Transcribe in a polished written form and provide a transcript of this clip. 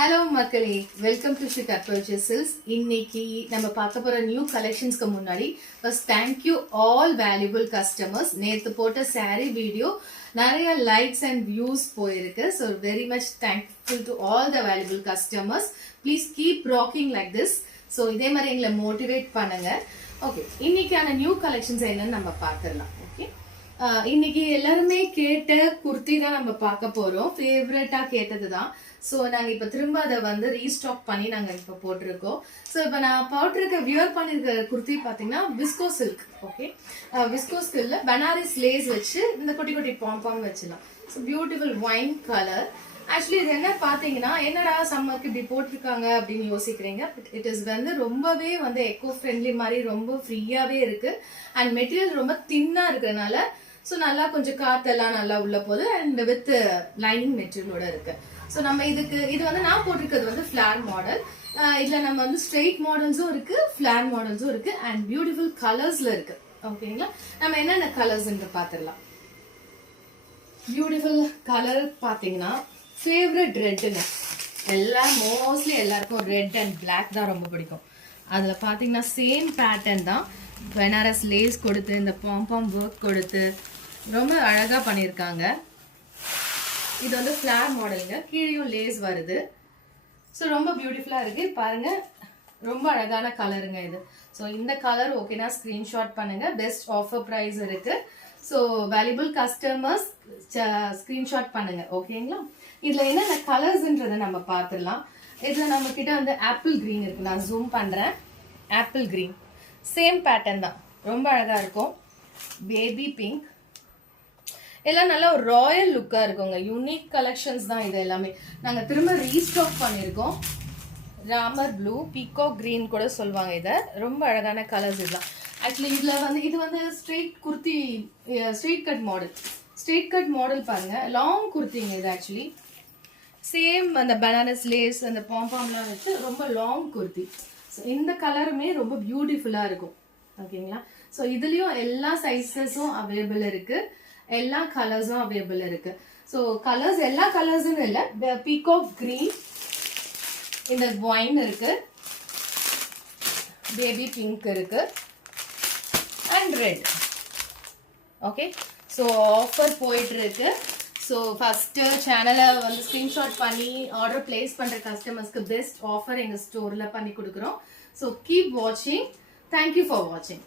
Hello மக்களே, welcome to Sri கற்பர்ச்சேசஸ். இன்னைக்கு நம்ம பார்க்க போற நியூ கலெக்ஷன்ஸ்க்கு முன்னாடி first thank you all valuable customers. நேற்று போட்ட saree வீடியோ நிறைய லைக்ஸ் அண்ட் வியூஸ் போயிருக்கு. So very much thankful to all the valuable customers. Please keep rocking like this. So இதே மாதிரி எங்களை மோட்டிவேட் பண்ணுங்க. ஓகே, இன்னைக்கான நியூ கலெக்ஷன்ஸ் என்னன்னு நம்ம பார்த்துடலாம். ஓகே, இன்னைக்கு எல்லாருமே கேட்ட குர்த்தி தான் நம்ம பார்க்க போறோம். ஃபேவரட்டா கேட்டது தான். ஸோ நாங்கள் இப்போ திரும்ப அதை வந்து ரீஸ்டாக் பண்ணி நாங்கள் இப்போ போட்டிருக்கோம். ஸோ இப்போ நான் போட்டிருக்க வியர் பண்ணியிருக்க குர்த்தி பார்த்தீங்கன்னா விஸ்கோ சில்க். ஓகே, விஸ்கோ சில்க்ல பனாரஸ் லேஸ் வச்சு இந்த குட்டி குட்டி பாம் வச்சிடலாம். So beautiful wine colour. Actually இது என்ன பார்த்தீங்கன்னா, என்னடா சம்மருக்கு இப்படி போட்டிருக்காங்க அப்படின்னு யோசிக்கிறீங்க. பட் இட் இஸ் வந்து ரொம்பவே வந்து எக்கோ ஃப்ரெண்ட்லி மாதிரி ரொம்ப ஃப்ரீயாகவே இருக்கு. அண்ட் மெட்டீரியல் ரொம்ப தின்னாக இருக்கிறதுனால ஸோ நல்லா கொஞ்சம் காத்தெல்லாம் நல்லா உள்ள போகுது. அண்ட் வித் லைனிங் மெட்டீரியலோட இருக்கு. ஸோ நம்ம இது வந்து நான் போட்டிருக்கிறது வந்து ஃபிளார் மாடல். இதில் நம்ம வந்து ஸ்ட்ரெயிட் மாடல்ஸும் இருக்கு, ஃபிளார் மாடல்ஸும் இருக்கு, அண்ட் பியூட்டிஃபுல் கலர்ஸ்ல இருக்கு. ஓகேங்களா, நம்ம என்னென்ன கலர்ஸ் பார்த்துடலாம். பியூட்டிஃபுல் கலர் பார்த்தீங்கன்னா ஃபேவரட் ரெட்டுங்க. மோஸ்ட்லி எல்லாருக்கும் ரெட் அண்ட் பிளாக் தான் ரொம்ப பிடிக்கும். அதில் பார்த்தீங்கன்னா சேம் பேட்டர்ன் தான். பனாரஸ் லேஸ் கொடுத்து இந்த பாம் ஒர்க் கொடுத்து ரொம்ப அழகாக பண்ணியிருக்காங்க. இது வந்து ஃபிளார் மாடலுங்க, கீழேயும் லேஸ் வருது. ஸோ ரொம்ப பியூட்டிஃபுல்லாக இருக்கு பாருங்க. ரொம்ப அழகான கலருங்க இது. ஸோ இந்த கலர் ஓகேனா ஸ்க்ரீன்ஷாட் பண்ணுங்க. பெஸ்ட் ஆஃபர் ப்ரைஸ் இருக்கு. ஸோ வேல்யூபிள் கஸ்டமர்ஸ் ஸ்க்ரீன்ஷாட் பண்ணுங்க. ஓகேங்களா, இதில் என்னென்ன கலர்ஸ்ன்றதை நம்ம பார்த்துடலாம். இதில் நம்ம கிட்ட வந்து ஆப்பிள் கிரீன் இருக்கு. நான் ஜூம் பண்ணுறேன். ஆப்பிள் கிரீன் சேம் பேட்டர்ன் தான், ரொம்ப அழகாக இருக்கும். பேபி பிங்க் எல்லாம் நல்லா ஒரு ராயல் லுக்காக இருக்குங்க. யூனிக் கலெக்ஷன்ஸ் தான் இது எல்லாமே. நாங்கள் திரும்ப ரீஸ்டாக் பண்ணியிருக்கோம். ராமர் ப்ளூ, பீகாக் கிரீன் கூட சொல்லுவாங்க. இதை ரொம்ப அழகான கலர்ஸ் இதெல்லாம். ஆக்சுவலி இதில் வந்து இது வந்து straight kurti, straight cut model. Straight cut model பாருங்க, லாங் குர்த்திங்க இது. ஆக்சுவலி சேம் அந்த பனாரஸ் லேஸ் அந்த பாம்லாம் வச்சு ரொம்ப லாங் குர்த்தி. ஸோ இந்த கலருமே ரொம்ப பியூட்டிஃபுல்லாக இருக்கும். ஓகேங்களா, ஸோ இதுலேயும் எல்லா சைஸஸும் அவைலபிள் இருக்கு, எல்லா கலர்ஸும் அவைலபிள் இருக்கு. ஸோ கலர்ஸ் எல்லா கலர்ஸும் இல்லை. பீகாக் கிரீன், இந்த ஒயின் இருக்கு, பேபி பிங்க் இருக்கு, and red. Okay, so offer போயிட்டு இருக்கு. ஸோ ஃபர்ஸ்ட் சேனலை வந்து ஸ்க்ரீன்ஷாட் பண்ணி ஆர்டர் பிளேஸ் பண்ணுற கஸ்டமர்ஸ்க்கு பெஸ்ட் ஆஃபர் எங்கள் ஸ்டோரில் பண்ணி கொடுக்குறோம். ஸோ கீப் வாட்சிங். தேங்க்யூ ஃபார் வாட்சிங்.